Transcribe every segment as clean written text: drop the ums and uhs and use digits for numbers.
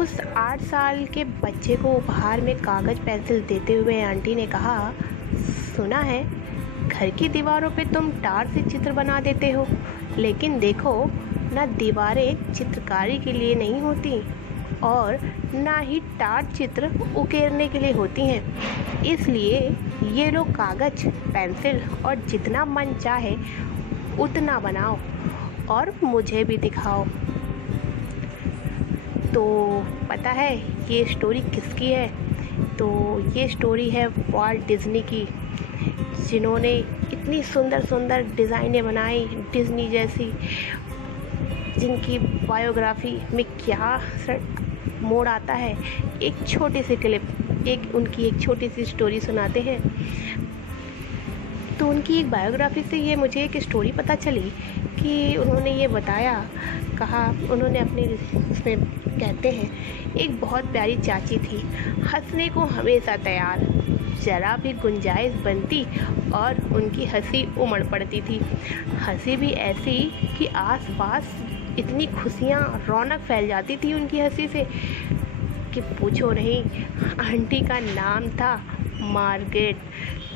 उस 8 साल के बच्चे को उपहार में कागज़ पेंसिल देते हुए आंटी ने कहा, सुना है घर की दीवारों पे तुम टार से चित्र बना देते हो, लेकिन देखो ना, दीवारें चित्रकारी के लिए नहीं होती और ना ही टार चित्र उकेरने के लिए होती हैं। इसलिए ये लो कागज़ पेंसिल और जितना मन चाहे उतना बनाओ और मुझे भी दिखाओ। तो पता है ये स्टोरी किसकी है? तो ये स्टोरी है वॉल्ट डिज़नी की, जिन्होंने इतनी सुंदर सुंदर डिज़ाइनें बनाई डिज़नी जैसी, जिनकी बायोग्राफी में क्या मोड़ आता है। एक छोटी सी क्लिप, उनकी एक छोटी सी स्टोरी सुनाते हैं। तो उनकी एक बायोग्राफी से ये मुझे एक स्टोरी पता चली कि उन्होंने ये कहा उन्होंने अपने उसमें कहते हैं, एक बहुत प्यारी चाची थी, हंसने को हमेशा तैयार, ज़रा भी गुंजाइश बनती और उनकी हंसी उमड़ पड़ती थी। हंसी भी ऐसी कि आसपास इतनी खुशियाँ रौनक फैल जाती थी उनकी हंसी से कि पूछो नहीं। आंटी का नाम था मार्गरेट,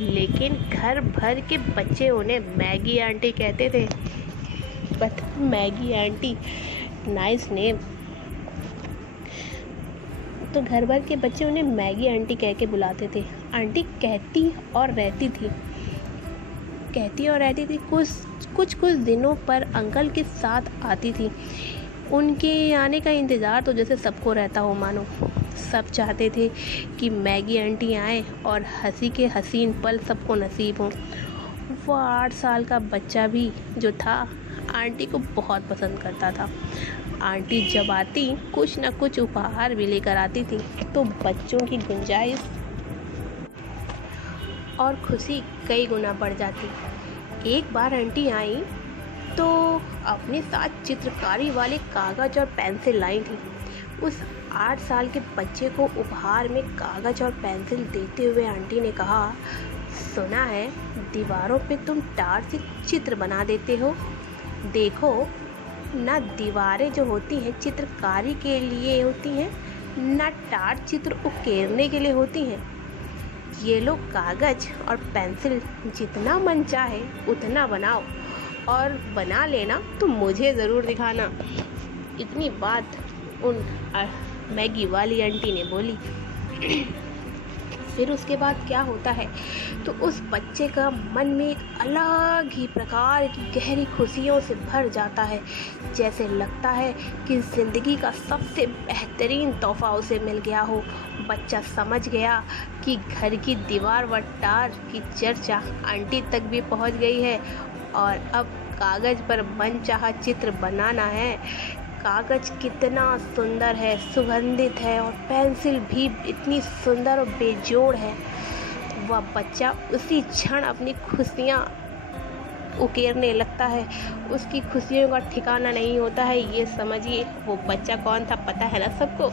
लेकिन घर भर के बच्चे उन्हें मैगी आंटी कहते थे। But Maggie auntie, nice name. तो घर भर के बच्चे उन्हें मैगी आंटी कह के बुलाते थे। आंटी कहती और रहती थी कुछ दिनों पर अंकल के साथ आती थी। उनके आने का इंतज़ार तो जैसे सबको रहता हो मानो। सब चाहते थे कि मैगी आंटी आए और हंसी के हसीन पल सबको नसीब हों। वो 8 साल का बच्चा भी जो था आंटी को बहुत पसंद करता था। आंटी जब आती कुछ न कुछ उपहार भी लेकर आती थी, तो बच्चों की गुंजाइश और खुशी कई गुना बढ़ जाती। एक बार आंटी आई तो अपने साथ चित्रकारी वाले कागज़ और पेंसिल लाई थी। उस 8 साल के बच्चे को उपहार में कागज़ और पेंसिल देते हुए आंटी ने कहा, सुना है दीवारों पे तुम टार से चित्र बना देते हो, देखो ना, दीवारें जो होती हैं चित्रकारी के लिए होती हैं, ना टार चित्र उकेरने के लिए होती हैं। ये लो कागज़ और पेंसिल, जितना मन चाहे उतना बनाओ और बना लेना तो मुझे ज़रूर दिखाना। इतनी बात उन मैगी वाली आंटी ने बोली। फिर उसके बाद क्या होता है, तो उस बच्चे का मन में एक अलग ही प्रकार की गहरी खुशियों से भर जाता है। जैसे लगता है कि ज़िंदगी का सबसे बेहतरीन तोहफ़ा उसे मिल गया हो। बच्चा समझ गया कि घर की दीवार व टार की चर्चा आंटी तक भी पहुंच गई है और अब कागज़ पर मनचाहा चित्र बनाना है। कागज़ कितना सुंदर है, सुगंधित है और पेंसिल भी इतनी सुंदर और बेजोड़ है। वह बच्चा उसी क्षण अपनी खुशियाँ उकेरने लगता है। उसकी खुशियों का ठिकाना नहीं होता है। ये समझिए वो बच्चा कौन था, पता है ना सबको।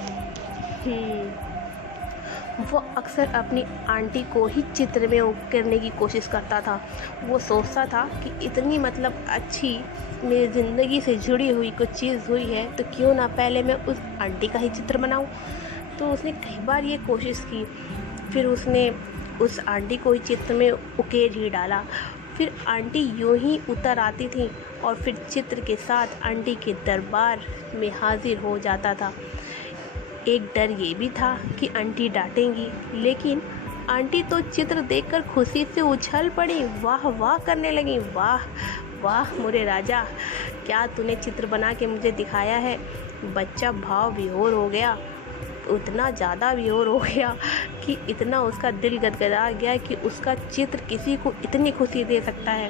वो अक्सर अपनी आंटी को ही चित्र में उकेरने की कोशिश करता था। वो सोचता था कि इतनी अच्छी मेरी ज़िंदगी से जुड़ी हुई कुछ चीज़ हुई है तो क्यों ना पहले मैं उस आंटी का ही चित्र बनाऊं। तो उसने कई बार ये कोशिश की। फिर उसने उस आंटी को ही चित्र में उकेर ही डाला। फिर आंटी यूं ही उतर आती थी और फिर चित्र के साथ आंटी के दरबार में हाजिर हो जाता था। एक डर ये भी था कि आंटी डांटेंगी, लेकिन आंटी तो चित्र देखकर खुशी से उछल पड़ी, वाह वाह करने लगी। वाह वाह मोरे राजा, क्या तूने चित्र बना के मुझे दिखाया है। बच्चा भाव विभोर हो गया, उतना ज़्यादा विभोर हो गया कि इतना उसका दिल गदगदा गया कि उसका चित्र किसी को इतनी खुशी दे सकता है,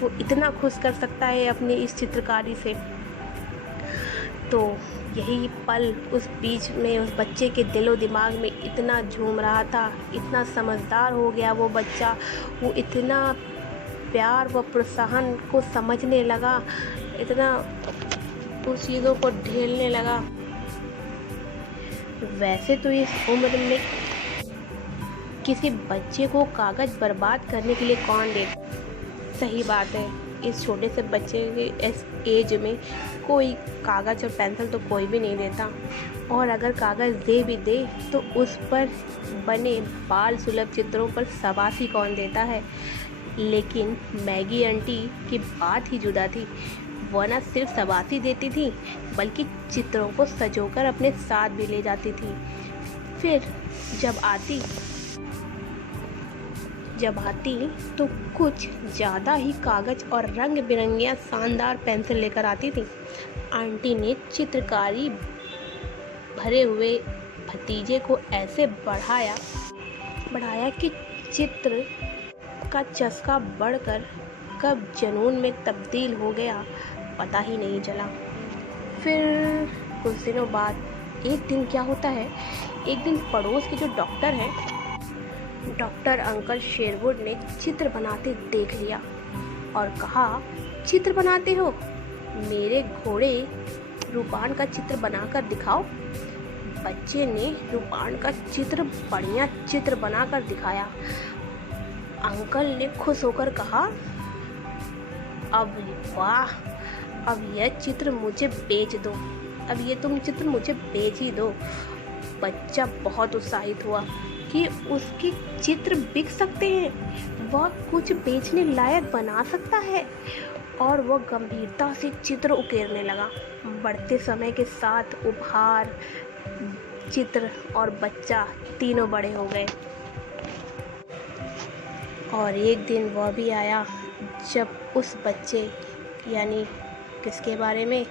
वो इतना खुश कर सकता है अपनी इस चित्रकारी से। तो यही पल उस बीच में उस बच्चे के दिलो दिमाग में इतना झूम रहा था। इतना समझदार हो गया वो बच्चा, वो इतना प्यार व प्रोत्साहन को समझने लगा, इतना उस चीज़ों को ढेलने लगा। वैसे तो इस उम्र में किसी बच्चे को कागज़ बर्बाद करने के लिए कौन दे, सही बात है। इस छोटे से बच्चे के इस एज में कोई कागज़ और पेंसिल तो कोई भी नहीं देता, और अगर कागज़ दे भी दे तो उस पर बने बाल सुलभ चित्रों पर शाबाशी कौन देता है। लेकिन मैगी आंटी की बात ही जुदा थी। वह न सिर्फ शाबाशी देती थी बल्कि चित्रों को सजोकर अपने साथ भी ले जाती थी। फिर जब आती तो कुछ ज़्यादा ही कागज़ और रंग बिरंगियाँ शानदार पेंसिल लेकर आती थी। आंटी ने चित्रकारी भरे हुए भतीजे को ऐसे बढ़ाया कि चित्र का चस्का बढ़कर कब जुनून में तब्दील हो गया पता ही नहीं चला। फिर कुछ दिनों बाद एक दिन क्या होता है, एक दिन पड़ोस के जो डॉक्टर हैं, डॉक्टर अंकल शेरवुड ने चित्र बनाते देख लिया और कहा, चित्र बनाते हो? मेरे घोड़े रूपान का चित्र बनाकर दिखाओ। बच्चे ने रूपान का बढ़िया चित्र बनाकर दिखाया। अंकल ने खुश होकर कहा, अब वाह, अब यह चित्र मुझे बेच दो, अब ये तुम चित्र मुझे बेच ही दो। बच्चा बहुत उत्साहित हुआ कि उसके चित्र बिक सकते हैं, वह कुछ बेचने लायक बना सकता है, और वह गंभीरता से चित्र उकेरने लगा। बढ़ते समय के साथ उपहार, चित्र और बच्चा तीनों बड़े हो गए। और एक दिन वह भी आया जब उस बच्चे, यानी किसके बारे में,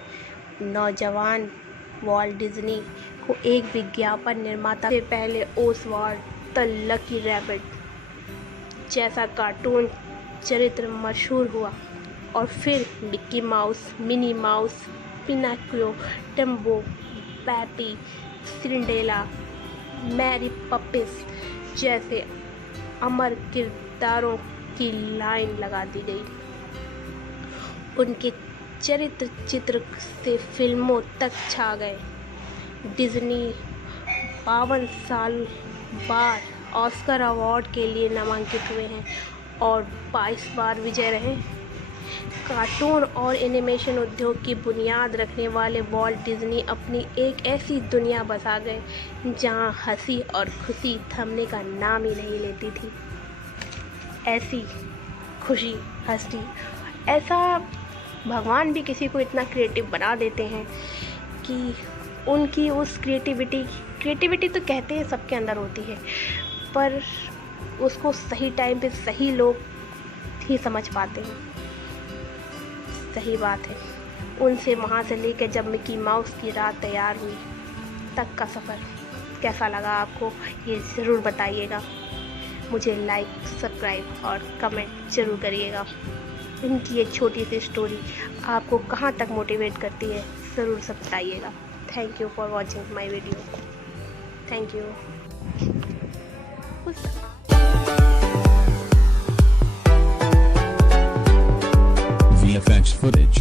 नौजवान वॉल्ट डिज्नी को एक विज्ञापन निर्माता से पहले ओसवाल्ड द लकी रैबिट जैसा कार्टून चरित्र मशहूर हुआ, और फिर Mickey Mouse, Minnie Mouse, Pinocchio, Dumbo, पैटी, सिंड्रेला, मैरी पॉपिंस जैसे अमर किरदारों की लाइन लगा दी गई। उनके चित्र से फिल्मों तक छा गए। डिज्नी 52 साल बार ऑस्कर अवार्ड के लिए नामांकित हुए हैं और 22 बार विजय रहे। कार्टून और एनिमेशन उद्योग की बुनियाद रखने वाले वॉल्ट डिज्नी अपनी एक ऐसी दुनिया बसा गए जहां हंसी और खुशी थमने का नाम ही नहीं लेती थी। ऐसी खुशी, हंसी, ऐसा भगवान भी किसी को इतना क्रिएटिव बना देते हैं कि उनकी उस क्रिएटिविटी तो कहते हैं सबके अंदर होती है, पर उसको सही टाइम पे सही लोग ही समझ पाते हैं। सही बात है, उनसे वहाँ से लेकर जब मिकी माउस की रात तैयार हुई तक का सफ़र कैसा लगा आपको, ये ज़रूर बताइएगा। मुझे लाइक, सब्सक्राइब और कमेंट ज़रूर करिएगा। इनकी ये छोटी सी स्टोरी आपको कहाँ तक मोटिवेट करती है, ज़रूर सब बताइएगा। Thank you for watching my video. Thank you. VFX footage.